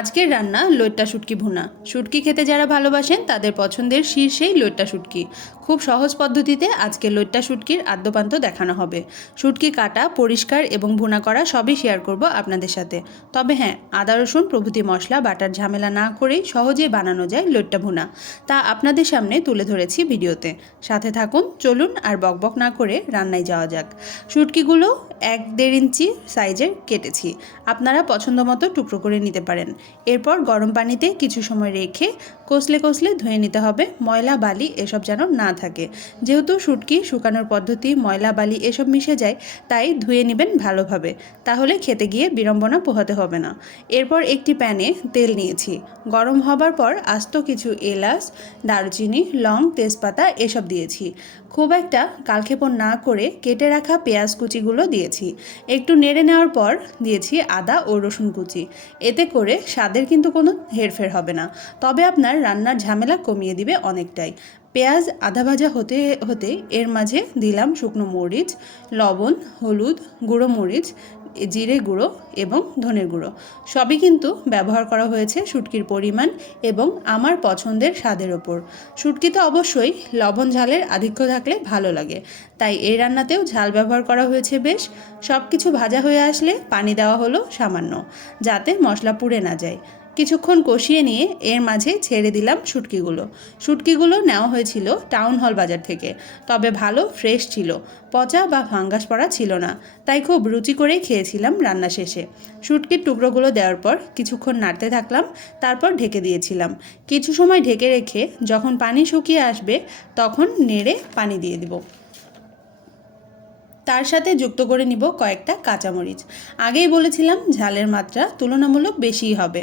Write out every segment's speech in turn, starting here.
আজকের রান্না লইট্টা শুটকি ভুনা। শুটকি খেতে যারা ভালোবাসেন তাদের পছন্দের শীর্ষেই লইট্টা শুটকি। খুব সহজ পদ্ধতিতে আজকে লইট্টা শুটকির আদ্যপান্ত দেখানো হবে। শুটকি কাটা, পরিষ্কার এবং ভুনা করা সবই শেয়ার করব আপনাদের সাথে। তবে হ্যাঁ, আদা রসুন প্রভৃতি মশলা বাটার ঝামেলা না করেই সহজেই বানানো যায় লইট্টা ভুনা, তা আপনাদের সামনে তুলে ধরেছি ভিডিওতে। সাথে থাকুন, চলুন আর বকবক না করে রান্নায় যাওয়া যাক। শুটকিগুলো 1-1.5 ইঞ্চি সাইজের কেটেছি, আপনারা পছন্দ মতো টুকরো করে নিতে পারেন। এরপর গরম পানিতে কিছু সময় রেখে কষলে কষলে ধুয়ে নিতে হবে, ময়লা বালি এসব যেন না থাকে। যেহেতু শুটকি শুকানোর পদ্ধতি ময়লা বালি এসব মিশে যায়, তাই ধুয়ে নেবেন ভালোভাবে, তাহলে খেতে গিয়ে বিড়ম্বনা পোহাতে হবে না। এরপর একটি প্যানে তেল নিয়েছি, গরম হবার পর আস্ত কিছু এলাচ, দারুচিনি, লং, তেজপাতা এসব দিয়েছি। খুব একটা কালক্ষেপণ না করে কেটে রাখা পেঁয়াজ কুচিগুলো দিয়েছি। একটু নেড়ে নেওয়ার পর দিয়েছি আদা ও রসুন কুচি। এতে করে স্বাদের কিন্তু কোনো হেরফের হবে না, তবে আপনার রান্নার ঝামেলা কমিয়ে দিবে অনেকটাই। পেঁয়াজ আধা ভাজা হতে হতে এর মাঝে দিলাম শুকনো মরিচ, লবণ, হলুদ, গুঁড়ো মরিচ, জিরে গুঁড়ো এবং ধনের গুঁড়ো। সবই কিন্তু ব্যবহার করা হয়েছে শুটকির পরিমাণ এবং আমার পছন্দের স্বাদের ওপর। শুটকিতে অবশ্যই লবণ ঝালের আধিক্য থাকলে ভালো লাগে, তাই এই রান্নাতেও ঝাল ব্যবহার করা হয়েছে বেশ। সব কিছু ভাজা হয়ে আসলে পানি দেওয়া হলো সামান্য, যাতে মশলা পুড়ে না যায়। কিছুক্ষণ কষিয়ে নিয়ে এর মাঝে ছেড়ে দিলাম শুটকিগুলো নেওয়া হয়েছিল টাউন হল বাজার থেকে, তবে ভালো ফ্রেশ ছিল, পচা বা ফাঙ্গাস পড়া ছিল না, তাই খুব রুচি করেই খেয়েছিলাম রান্না শেষে। শুটকির টুকরোগুলো দেওয়ার পর কিছুক্ষণ নাড়তে থাকলাম, তারপর ঢেকে দিয়েছিলাম। কিছু সময় ঢেকে রেখে যখন পানি শুকিয়ে আসবে তখন নেড়ে পানি দিয়ে দিব। তার সাথে যুক্ত করে নিব কয়েকটা কাঁচামরিচ। আগেই বলেছিলাম ঝালের মাত্রা তুলনামূলক বেশিই হবে।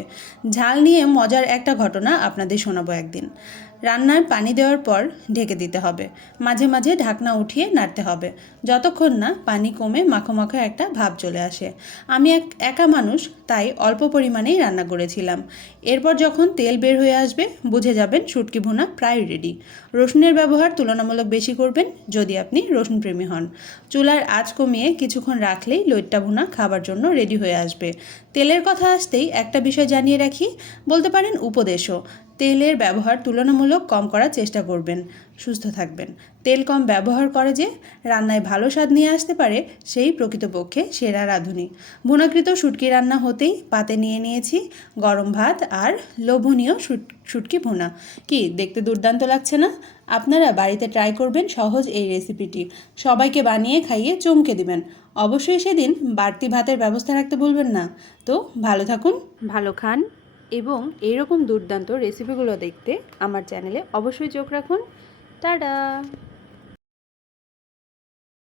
ঝাল নিয়ে মজার একটা ঘটনা আপনাদের শোনাবো একদিন। রান্নার পানি দেওয়ার পর ঢেকে দিতে হবে, মাঝে মাঝে ঢাকনা উঠিয়ে নাড়তে হবে, যতক্ষণ না পানি কমে মাখো মাখো একটা ভাব চলে আসে। আমি একা মানুষ, তাই অল্প পরিমাণেই রান্না করেছিলাম। এরপর যখন তেল বের হয়ে আসবে বুঝে যাবেন শুটকি ভুনা প্রায় রেডি। রসুনের ব্যবহার তুলনামূলক বেশি করবেন যদি আপনি রসুন প্রেমী হন। চুলার আঁচ কমিয়ে কিছুক্ষণ রাখলেই লইট্টা ভুনা খাবার জন্য রেডি হয়ে আসবে। তেলের কথা আসতেই একটা বিষয় জানিয়ে রাখি, বলতে পারেন উপদেশও। তেলের ব্যবহার তুলনামূলক কম করার চেষ্টা করবেন, সুস্থ থাকবেন। তেল কম ব্যবহার করে যে রান্নায় ভালো স্বাদ নিয়ে আসতে পারে, সেই প্রকৃতপক্ষে সেরা রাঁধুনি। ভুনাকৃত শুটকি রান্না হতেই পাতে নিয়ে নিয়েছি গরম ভাত আর লোভনীয় শুটকি ভুনা। কি দেখতে দুর্দান্ত লাগছে না? আপনারা বাড়িতে ট্রাই করবেন সহজ এই রেসিপিটি, সবাইকে বানিয়ে খাইয়ে চমকে দিবেন। অবশ্যই সেদিন বাড়তি ভাতের ব্যবস্থা রাখতে ভুলবেন না। তো ভালো থাকুন, ভালো খান এবং এইরকম দুর্দান্ত রেসিপিগুলো দেখতে আমার চ্যানেলে অবশ্যই চোখ রাখুন। টাটা।